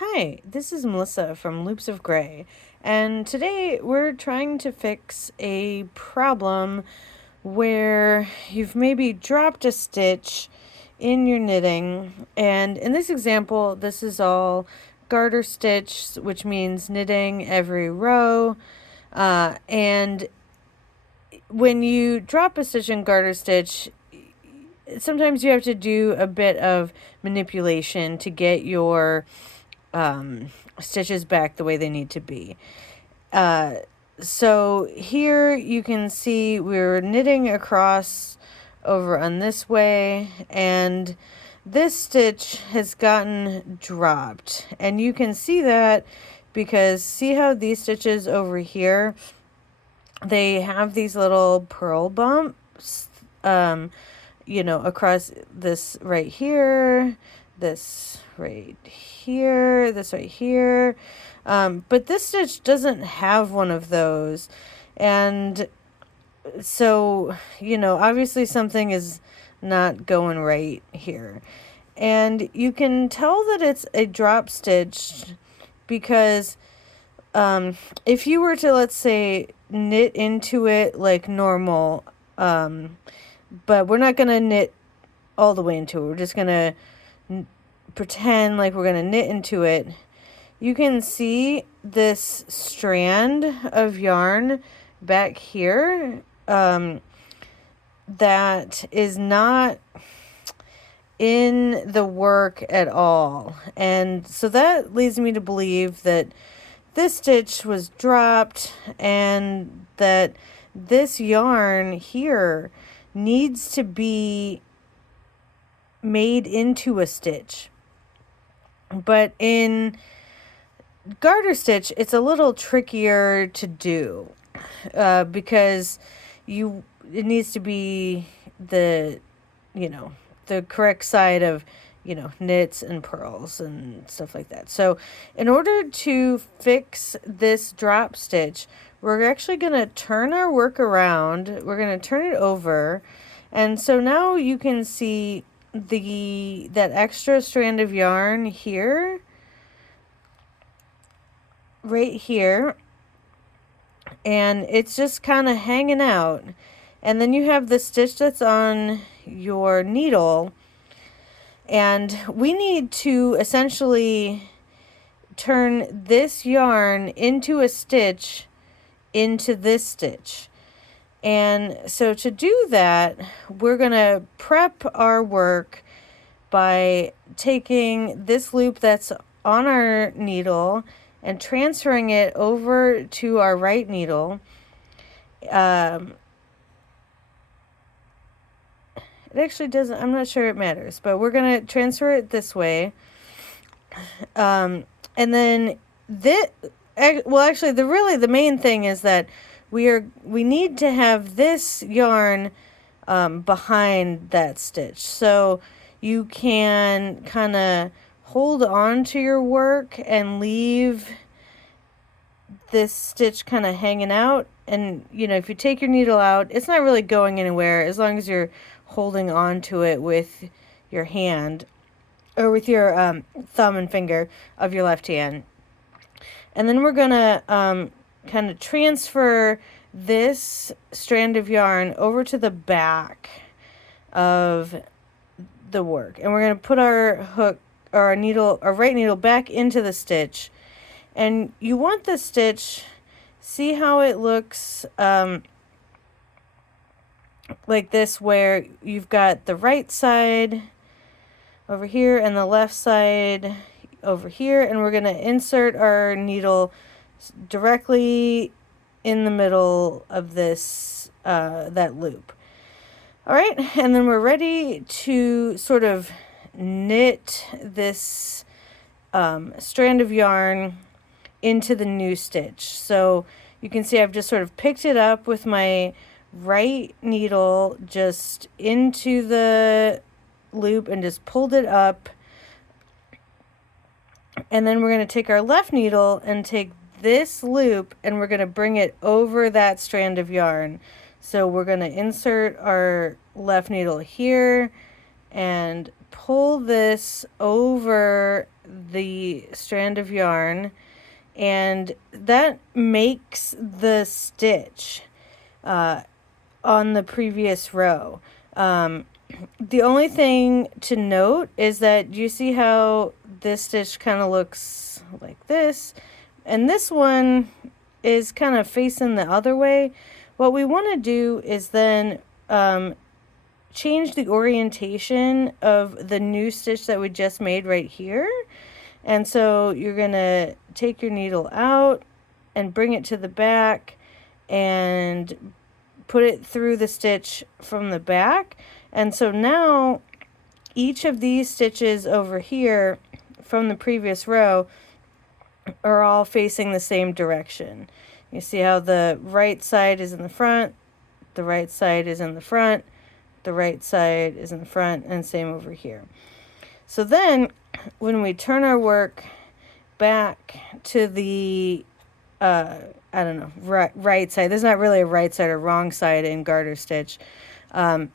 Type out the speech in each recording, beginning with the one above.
Hi, this is Melissa from Loops of Gray, and today we're trying to fix a problem where you've maybe dropped a stitch in your knitting, and in this example, this is all garter stitch, which means knitting every row, and when you drop a stitch in garter stitch, sometimes you have to do a bit of manipulation to get your stitches back the way they need to be. So here you can see we're knitting across over on this way, and this stitch has gotten dropped, and you can see that because see how these stitches over here, they have these little purl bumps across this right here, this right here, this right here. But this stitch doesn't have one of those. And so, obviously something is not going right here. And you can tell that it's a drop stitch because if you were to, let's say, knit into it like normal, but we're not going to knit all the way into it. We're just going to pretend like we're going to knit into it. You can see this strand of yarn back here that is not in the work at all. And so that leads me to believe that this stitch was dropped and that this yarn here needs to be made into a stitch. But in garter stitch, it's a little trickier to do because it needs to be the correct side of knits and purls and stuff like that. So in order to fix this drop stitch, we're actually going to turn our work around. We're going to turn it over. And so now you can see that extra strand of yarn here, right here, and it's just kind of hanging out. And then you have the stitch that's on your needle, and we need to essentially turn this yarn into a stitch into this stitch. And so to do that, we're going to prep our work by taking this loop that's on our needle and transferring it over to our right needle. It actually doesn't, I'm not sure it matters, but we're going to transfer it this way. And then actually the main thing is that we need to have this yarn behind that stitch. So you can kind of hold on to your work and leave this stitch kind of hanging out. And, if you take your needle out, it's not really going anywhere as long as you're holding on to it with your hand or with your thumb and finger of your left hand. And then we're going to kind of transfer this strand of yarn over to the back of the work. And we're going to put our hook or our right needle back into the stitch. And you want the stitch, see how it looks like this, where you've got the right side over here and the left side over here, and we're going to insert our needle directly in the middle of this that loop. All right, and then we're ready to sort of knit this strand of yarn into the new stitch. So you can see I've just sort of picked it up with my right needle just into the loop and just pulled it up. And then we're going to take our left needle and take this loop and we're going to bring it over that strand of yarn. So we're going to insert our left needle here and pull this over the strand of yarn, and that makes the stitch on the previous row. The only thing to note is that you see how this stitch kind of looks like this, and this one is kind of facing the other way. What we want to do is then change the orientation of the new stitch that we just made right here. And so you're going to take your needle out and bring it to the back and put it through the stitch from the back. And so now each of these stitches over here from the previous row are all facing the same direction. You see how the right side is in the front, the right side is in the front, the right side is in the front, and same over here. So then when we turn our work back to the I don't know, right side. There's not really a right side or wrong side in garter stitch. But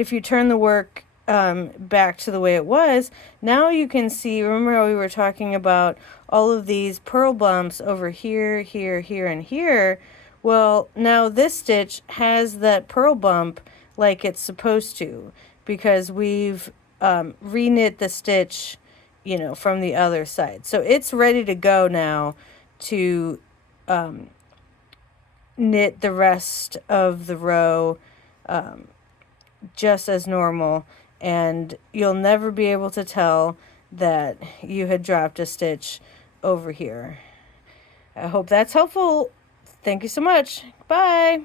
if you turn the work back to the way it was, now you can see, remember how we were talking about all of these purl bumps over here, here, here, and here? Well, now this stitch has that purl bump like it's supposed to, because we've re-knit the stitch, you know, from the other side. So it's ready to go now to knit the rest of the row just as normal, and you'll never be able to tell that you had dropped a stitch over here. I hope that's helpful. Thank you so much. Bye.